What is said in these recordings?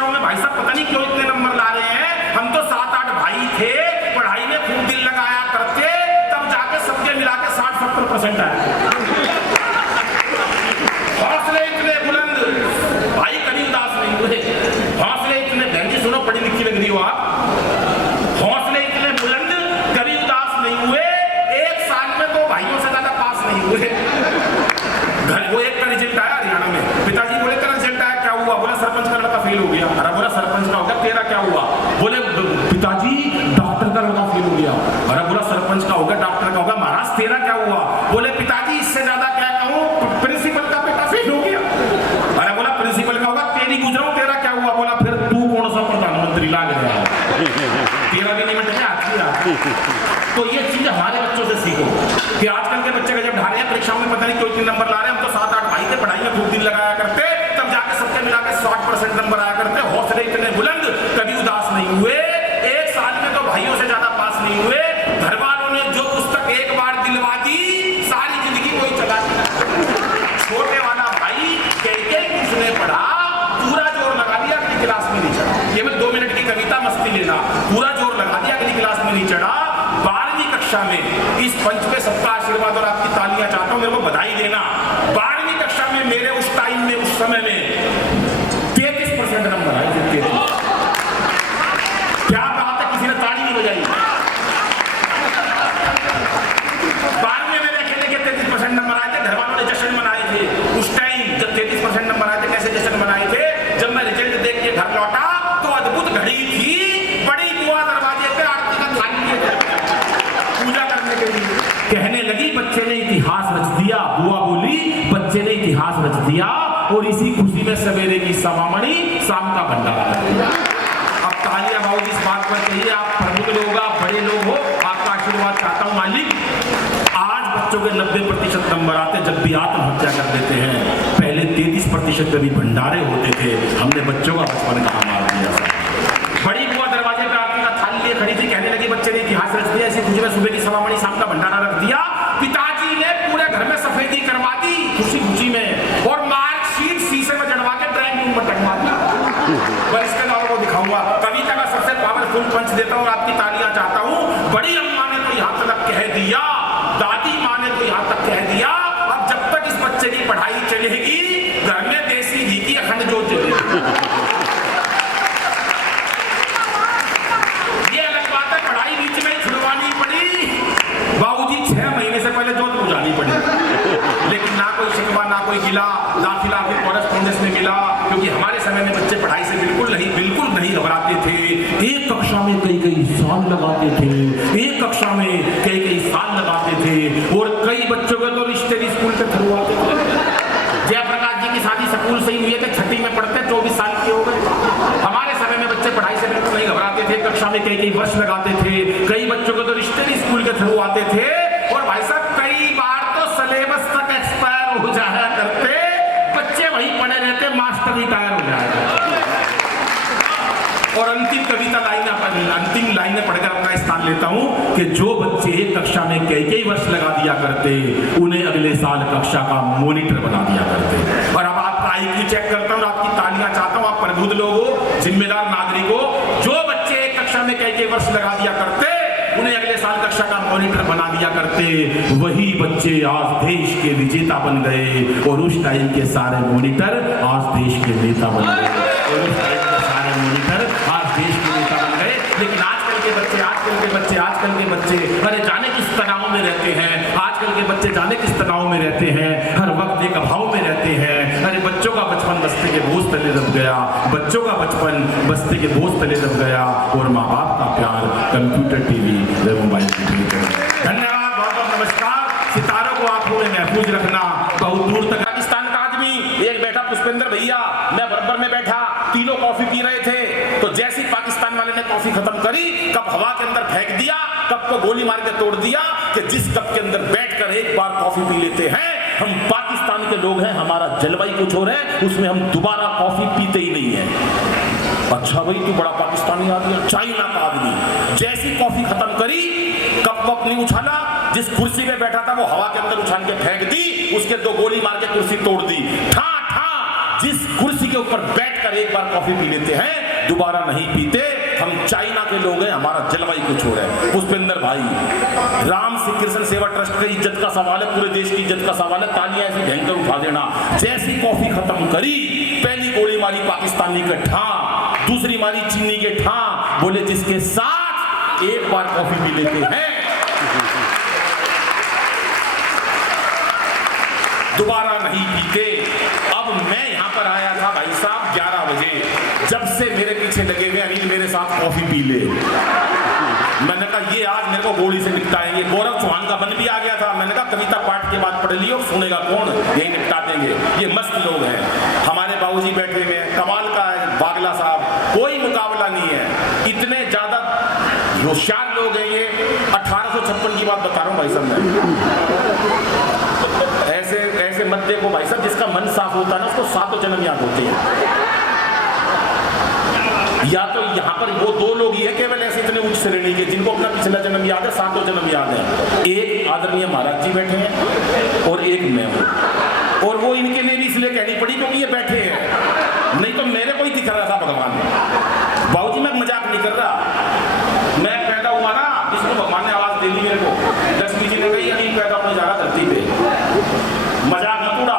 परीक्षाओं में भाई साहब पता नहीं क्यों इतने नंबर ला रहे हैं। हम तो 7-8 भाई थे, पढ़ाई में खूब दिल लगाया करते, तब जाके सबके मिला के 60-70% आया। हौसले इतने बुलंद, भाई कभी उदास नहीं हुए। हौसले इतने, बहन जी सुनो, पढ़ी लिखी लग रही हो आप, हौसले इतने बुलंद, कभी उदास नहीं हुए। एक साल में तो भाइयों से ज्यादा पास नहीं हुए। वो एक का रिजल्ट आया हरियाणा में, पिताजी बोले तेरा रिजल्ट आया, क्या हुआ? बोला सरपंच का लड़का फेल हो गया। अरे बोला सरपंच का हो गया, तेरा क्या हुआ? बोले पिताजी डॉक्टर का लड़का फेल हो गया। अरे बोला सरपंच का हो गया, डॉक्टर का हो गया। महाराज तेरा क्या हुआ? बोले पिताजी इससे ज्यादा क्या कहूँ, प्रिंसिपल का बेटा फेल हो गया। अरे बोला प्रिंसिपल का होगा, तेरी गुजराऊ, तेरा क्या हुआ? बोला फिर तू कौन सा प्रधानमंत्री लाग गया, तेरा भी नहीं मिट गया। तो ये चीज हमारे बच्चों से सीखो कि आजकल के बच्चे जब ढा रहे हैं परीक्षाओं में पता नहीं क्यों इतने नंबर ला रहे हैं। हम तो 7-8 भाई थे, पढ़ाई में खूब दिल लगाया करते, तब जाके सबके मिला के 60% नंबर आया करते। हौसले इतने बुलंद, कभी उदास नहीं हुए। एक साल में तो भाइयों से ज्यादा पास नहीं हुए। घर वालों ने जो पुस्तक एक बार दिलवा दी, सारी जिंदगी कोई चला दी। छोटे वाला भाई कई उसने पढ़ा, पूरा जोर लगा दिया, अगली क्लास में नहीं चढ़ा। केवल 2 मिनट की कविता मस्ती लेना, पूरा जोर लगा दिया, अगली क्लास में नहीं चढ़ा। 12वीं कक्षा में इस पंच पे सबका आशीर्वाद और आपकी तालियां चाहता हूं, मेरे को बधाई देना। 12वीं कक्षा में मेरे उस टाइम में, उस समय में 33% नंबर आए थे। क्या बात है, किसी ने ताली नहीं बजाई। 12वीं में अकेले के 33% नंबर आए थे। घर वालों ने जश्न मनाए थे उस टाइम जब 33% नंबर आए थे। कैसे जश्न मनाए थे? जब मैं रिजल्ट देख के घर लौटा तो अद्भुत घड़ी थी, बड़ी बुआ दरवाजे पे आरती का थाली पूजा करने के लिए कहने लगी, बच्चे ने इतिहास रच दिया। बुआ बोली, बच्चे ने इतिहास रच दिया, और इसी खुशी में सवेरे की समामणि, शाम का भंडारा कर दिया। अब तालियां बाबू इस बात पर चाहिए, आप प्रबुद्ध लोग, आप बड़े लोग हो, आपका आशीर्वाद चाहता हूं मालिक। आज बच्चों के 90% नंबर आते जब भी आत्महत्या कर देते हैं। पहले 33% में भी भंडारे होते थे। हमने बच्चों का बचपन कहाँ मार दिया। बड़ी बुआ दरवाजे पे आरती का थाली लिए खड़ी थी, कहने लगी, बच्चे ने इतिहास रच दिया, इसी खुशी में सुबह की समामणि, शाम का भंडारा रख दिया। पिताजी ने पूरे घर में सफेदी करवा दी खुशी खुशी में, और मार्कशीट शीशे में जड़वा के ड्राइंग रूम में टंगवा दी। मैं रिश्तेदारों को दिखाऊंगा। कविता का सबसे पावरफुल पंच देता हूँ, आपकी तालियां चाहता हूँ। बड़ी अम्मा ने तो यहाँ तक कह दिया, दादी माँ ने तो यहाँ तक कह दिया, अब जब तक इस बच्चे की पढ़ाई चलेगी, घर में देसी घी की अखंड जोत चलेगी। बाबूजी 6 महीने से पहले जोत बुझानी पड़ी, लेकिन ना कोई शिकवा, ना कोई गिला, दाखिला फिर कॉरेस्पॉन्डेंस में मिला, क्योंकि हमारे समय में बच्चे पढ़ाई से बिल्कुल नहीं घबराते थे। एक कक्षा में कई साल लगाते थे, एक कक्षा में कई साल लगाते थे, और कई बच्चों के तो रिश्ते भी स्कूल के थ्रू आते थे। जयप्रकाश जी की शादी स्कूल से ही हुई है, तो 6वीं में पढ़ते 24 साल के हो गए। हमारे समय में बच्चे पढ़ाई से बिल्कुल नहीं घबराते थे, कक्षा में कई वर्ष लगाते थे। कई बच्चों को तो रिश्ते भी स्कूल के थ्रू आते थे, और भाई साहब कई बार तो सिलेबस तक एक्सपायर हो जाया करते, बच्चे वहीं पढ़े रहते, मास्टर रिटायर हो जाए। और अंतिम लाइनें पढ़कर अपना स्थान लेता हूं कि जो बच्चे एक कक्षा में कई वर्ष लगा दिया करते, उन्हें अगले साल कक्षा का मॉनिटर बना दिया करते। और अब आपका IQ चेक करता हूं, आपकी तालियां चाहता हूं, आप प्रबुद्ध लोग हो, जिम्मेदार नागरिक हो। जो बच्चे एक कक्षा में कई वर्ष लगा दिया करते, उन्हें अगले साल कक्षा का मॉनिटर बना दिया करते, वही बच्चे आज देश के विजेता बन गए, और उस टाइम के सारे मॉनिटर आज देश के नेता बन गए, और उस टाइम के सारे मॉनिटर आज देश के नेता बन गए। लेकिन आजकल के बच्चे अरे जाने किस तनाव में रहते हैं, आजकल के बच्चे जाने किस तनाव में रहते हैं, हर वक्त एक अभाव में रहते हैं। अरे बच्चों का बचपन बस्ते के बोझ तले दब गया, बच्चों का बचपन बस्ते के बोझ तले दब गया, और माँ बाप का प्यार कंप्यूटर, टीवी, मोबाइल टीवी। धन्यवाद, बहुत बहुत नमस्कार। सितारों को आंखों में महफूज रखना, बहुत दूर तक। पाकिस्तान का आदमी एक बैठा, पुष्पेंद्र भैया, मैं बराबर में बैठा, तीनों कॉफी पी रहे थे, तो जैसी पाकिस्तान वाले ने कॉफी खत्म करी, कप हवा के अंदर फेंक दिया, कप को गोली मार के तोड़ दिया, कि जिस कप के अंदर बैठकर एक बार कॉफी पी लेते हैं, हम पाकिस्तान के लोग हैं, हमारा जलवायु कुछ और है, उसमें हम दोबारा कॉफी पीते ही नहीं है। अच्छा भाई, तू बड़ा पाकिस्तानी आदमी, चाइना का आदमी। जैसी कॉफी खत्म करी, कप वप नहीं उछाला, जिस कुर्सी पे बैठा था वो हवा के अंदर उछाल के फेंक दी, उसके 2 गोली मार के कुर्सी तोड़ दी। ठा ठा, जिस कुर्सी के ऊपर बैठकर एक बार कॉफी पी लेते हैं, दोबारा नहीं पीते। हम चाइना के लोग हैं, हमारा जलवायु कुछ हो रहा है। पुष्पेंद्र भाई, राम श्री कृष्ण सेवा ट्रस्ट की इज्जत का सवाल है, पूरे देश की इज्जत का सवाल है, तालियां ऐसी भयंकर उठा देना। जैसी कॉफी खत्म करी, पहली गोली मारी पाकिस्तानी के ठां, दूसरी मारी चीनी के ठां, बोले जिसके साथ एक बार कॉफी पी लेते हैं दोबारा नहीं पीते। अब मैं यहां पर आया था भाई साहब 11 बजे, जब से मेरे पीछे लगे हुए अनिल मेरे साथ कॉफी पी ले। मैंने कहा ये आज मेरे को गोली से निपटाएंगे। गौरव चौहान का मन भी आ गया था, मैंने कहा कविता पाठ के बाद पढ़ लियो, सुनेगा कौन, यही निपटा देंगे, ये मस्त लोग हैं। हमारे बाबूजी बैठे हुए हैं, कमाल का है बागला साहब, कोई मुकाबला नहीं है, इतने ज्यादा होशियार लोग हैं ये। 1856 की बात बता रहा हूँ भाई साहब मैं। ऐसे मत देखो भाई साहब, जिसका मन साफ होता है ना उसको 7 जन्म याद होते हैं। या तो यहाँ पर वो 2 लोग ही है केवल ऐसे इतने उच्च श्रेणी के जिनको अपना पिछला जन्म याद है, 7 जन्म याद है। एक आदरणीय महाराज जी बैठे हैं और एक मैं हूँ, और वो इनके लिए भी इसलिए कहनी पड़ी क्योंकि ये बैठे हैं, नहीं तो मेरे को ही दिख रहा था भगवान। बाबूजी मैं मजाक नहीं कर रहा, मैं पैदा हुआ ना, विष्णु भगवान ने आवाज दे दी मेरे को, लक्ष्मी जी ने कही अभी पैदा होने जा रहा धरती पे, मजाक मत उड़ा।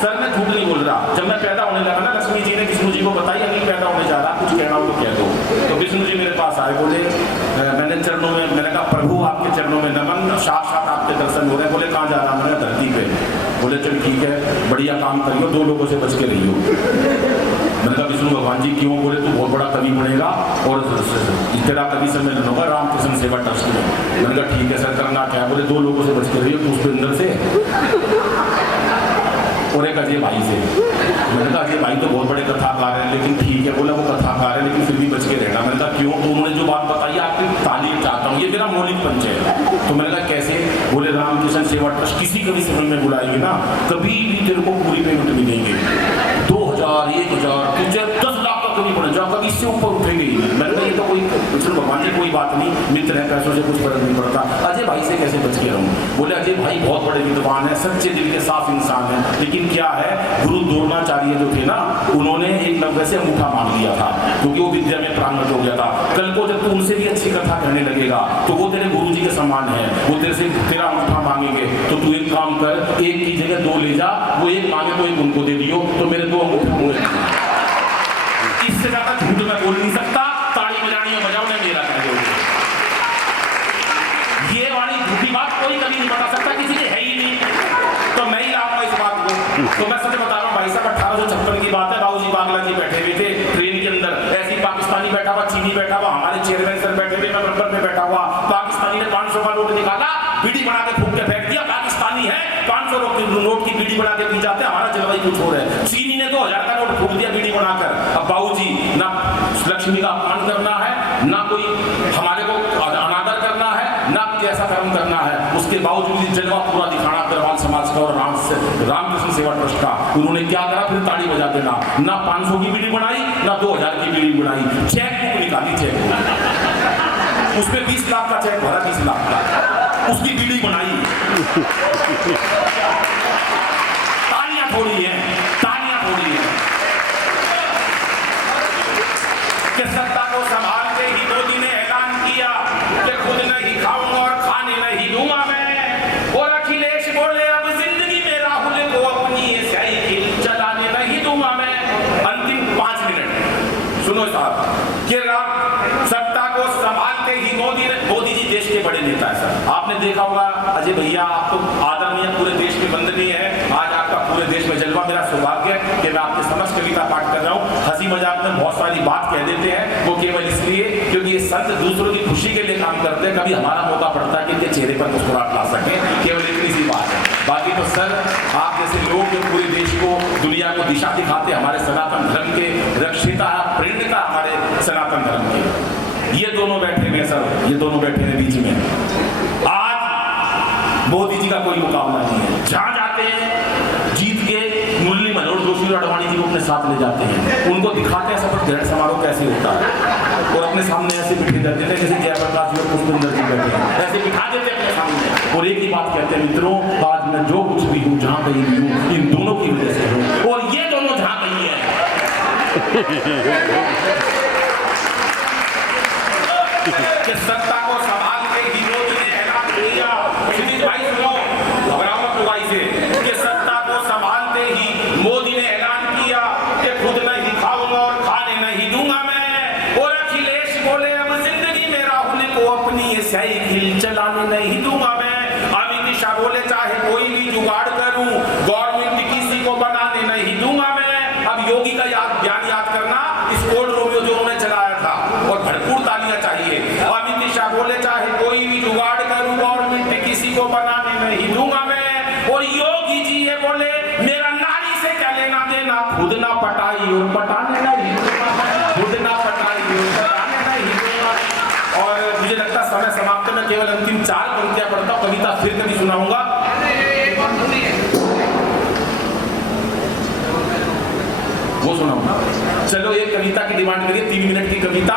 सर मैं झूठ नहीं बोल रहा, जब मैं पैदा होने लगा ना, लक्ष्मी जी ने विष्णु जी को बताई अभी पैदा होने जा रहा, कुछ कहना हो तो कह दो। तो विष्णु जी मेरे पास आए, बोले मैंने चरणों में, मैंने कहा प्रभु आपके चरणों में नमन, साक्षात आपके दर्शन हो रहे हैं। बोले कहाँ जा रहा, मैंने धरती पे। बोले चल ठीक है, बढ़िया काम करियो, 2 लोगों से बच के रहियो। मैंने कहा विष्णु भगवान जी क्यों? बोले तू बहुत बड़ा कवि बनेगा और तेरा कवि सम्मेलन होगा रामकृष्ण सेवा ट्रस्ट में। मैंने कहा ठीक है सर, करना क्या है? बोले 2 लोगों से बच के रहिए, पुष्पेंद्र से और एक अजय भाई से। मैंने कहा अजय भाई तो बहुत बड़े कथाकार हैं, लेकिन ठीक है, बोला वो कथाकार है लेकिन फिर भी बच के रहना। मैंने कहा क्यों? तो उन्होंने जो बात बताई आपकी तालीम चाहता हूँ, ये मेरा मौलिक पंच है। तो मैंने कहा कैसे? बोले रामकृष्ण सेवा ट्रस्ट किसी कभी समय में बुलाएगी ना, कभी भी तेरे को पूरी पेमेंट मिलेंगे, 2000 1000 तुझे 10 लाख का कभी बन जाओ, कभी इससे ऊपर उठेंगे। मैंने कहा ये तो कोई विष्णु भगवान जी कोई बात नहीं, मित्र है, पैसों से कुछ फर्क नहीं पड़ता। अजय भाई से कैसे बच के रहूँ? बोले अजय भाई बहुत बड़े विद्वान है, सच्चे दिल के साफ इंसान है, लेकिन क्या है गुरु द्रोणाचार्य जो थे ना, उन्होंने एक नब्बे से अंगूठा मांग लिया था क्योंकि वो विद्या में प्रांगत हो गया था। कल को जब तू उनसे भी अच्छी कथा कहने लगेगा तो वो तेरे गुरु जी के समान है, वो तेरे से तेरा अंगूठा मांगेंगे। तो तू एक काम कर, एक की जगह 2 ले जा, वो एक मांगे तो एक उनको दे दियो, तो मेरे 2 अंगूठे हुए। इससे ज्यादा झूठ मैं बोल नहीं सकता, ताली बजानी है बजाओ, ने मेरा कह दो। ये वाली झूठी बात कोई कभी नहीं बता सकता, किसी की है ही नहीं, तो मैं ही लाऊंगा इस बात को। तो मैं सच बता रहा हूँ भाई साहब, 1856 की बात है, बाबूजी बागला जी बैठे हुए थे ट्रेन के अंदर, ऐसी पाकिस्तानी बैठा हुआ, चीनी बैठा हुआ, हमारे चेयरमैन सर बैठे हुए, मैं नंबर में बैठा हुआ। पाकिस्तानी ने 500 का नोट निकाला, बीड़ी बना के फूंक के फेंक दिया। पाकिस्तानी है, 500 नोट की बीड़ी बना के पी जाते, हमारा जलवायु कुछ हो रहा है। चीनी ने 2000 का नोट फूंक दिया बीड़ी बनाकर। अब बाबूजी ना लक्ष्मी का अपमान करना है, ना कोई हमारे को अनादर करना है, ना कैसा कर्म करना है, उसके बावजूद जलवा पूरा दिखाना अग्रवाल समाज का और रामकृष्ण सेवा ट्रस्ट का। उन्होंने क्या करा? फिर ताली बजा देना, ना 500 की बीड़ी बनाई, ना 2000 की बीड़ी बनाई, चेक बुक निकाली, चेक उसमें 20 लाख का चेक भरा, 20 लाख का, उसकी बीड़ी बनाई। तालियां थोड़ी है, तालियां थोड़ी है कि सत्ता को संभालते ही मोदी ने ऐलान किया कि खुद नहीं खाऊंगा और खाने नहीं दूंगा मैं, और अखिलेश बोले अब जिंदगी में राहुल को अपनी साइकिल चलाने नहीं दूंगा मैं। अंतिम 5 मिनट सुनो साहब, कि सत्ता को संभालते ही मोदी जी देश के बड़े नेता है सर। आपने देखा होगा अजय भैया, आप तो आदरणीय पूरे देश के वंदनीय है, आज आपका पूरे देश में जलवा। मेरा सौभाग्य है कि मैं आपके समक्ष कविता पाठ कर रहा हूँ। हंसी मजाक में बहुत सारी बात कह देते हैं, वो केवल इसलिए क्योंकि ये संत दूसरों की खुशी के लिए काम करते हैं, कभी हमारा मौका पड़ता है कि इनके चेहरे पर मुस्कुराहट ला सके, केवल इतनी सी बात है। बाकी तो सर आप जैसे लोग जो पूरे देश को, दुनिया को दिशा दिखाते, हमारे सनातन धर्म के रक्षिता, प्रेरणिता हमारे सनातन धर्म के, ये दोनों बैठे हैं सर, ये दोनों बैठे हैं बीच में। आज मोदी जी का कोई मुकाबला नहीं है, जहां जाते हैं जीत के मुरली मनोहर जोशी और अडवाणी जी को अपने साथ ले जाते हैं, उनको दिखाते हैं शपथ ग्रहण समारोह कैसे होता है, और अपने सामने ऐसे बिठे जाते हैं जैसे जयप्रकाश जी और पुष्पेंद्र जी बैठे हैं, ऐसे बिठा देते हैं अपने सामने, और एक ही बात कहते हैं मित्रों, आज मैं जो कुछ भी हूँ, जहां कहीं भी हूँ, इन दोनों की वजह से हूँ, और ये दोनों जहां कहीं कि सत्ता को संभालते ही मोदी ने ऐलान किया, क्षितिज भाई सुनो, घबराओ मत भाई से, कि सत्ता को संभालते ही मोदी ने ऐलान किया कि खुद नहीं खाऊंगा और खाने नहीं दूंगा मैं। और अखिलेश बोले अब जिंदगी में राहुल को अपनी ये साइकिल चलाने नहीं दूंगा मैं। अमित शाह बोले चाहे कोई भी जुगाड़ करूं, गवर्नमेंट किसी को बनाने नहीं दूंगा मैं। अब योगी का ज्ञान याद करना, इस कोड रोमियो जो उन्होंने चलाया था, और भरपूर तालियां चाहिए। अमित शाह बोले चाहे कोई भी जुगाड़ करूं, गवर्नमेंट किसी को बनाने नहीं दूंगा मैं। और योगी जी ये बोले मेरा नारी से क्या लेना देना, खुद ना पटाई और पटाने नहीं दूंगा, खुद ना पटाई और पटाने नहीं दूंगा। और मुझे लगता समय समाप्त में केवल अंतिम 4 पंक्तियां पढ़ता हूं, कविता फिर कभी सुनाऊंगा। वो सुनाऊंगा। चलो एक कविता की डिमांड करिए, 3 मिनट की कविता।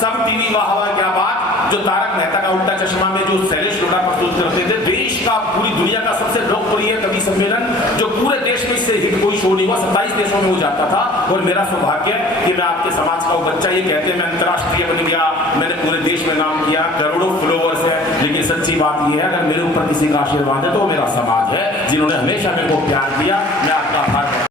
सब टीवी वाह वाह क्या बात, जो तारक मेहता का उल्टा चश्मा में जो शैलेश लोढ़ा प्रस्तुत करते थे, देश का पूरी दुनिया का सबसे लोकप्रिय कवि सम्मेलन, जो पूरे देश में इससे हिट कोई शो नहीं हुआ, 27 देशों में हो जाता था। और मेरा सौभाग्य कि मैं आपके समाज का वो बच्चा, ये कहते हैं मैं अंतर्राष्ट्रीय बन गया, मैंने पूरे देश में नाम किया, करोड़ों फॉलोअर्स है, लेकिन सच्ची बात यह है अगर मेरे ऊपर किसी का आशीर्वाद है तो वो मेरा समाज है, जिन्होंने हमेशा मेरे को प्यार दिया। मैं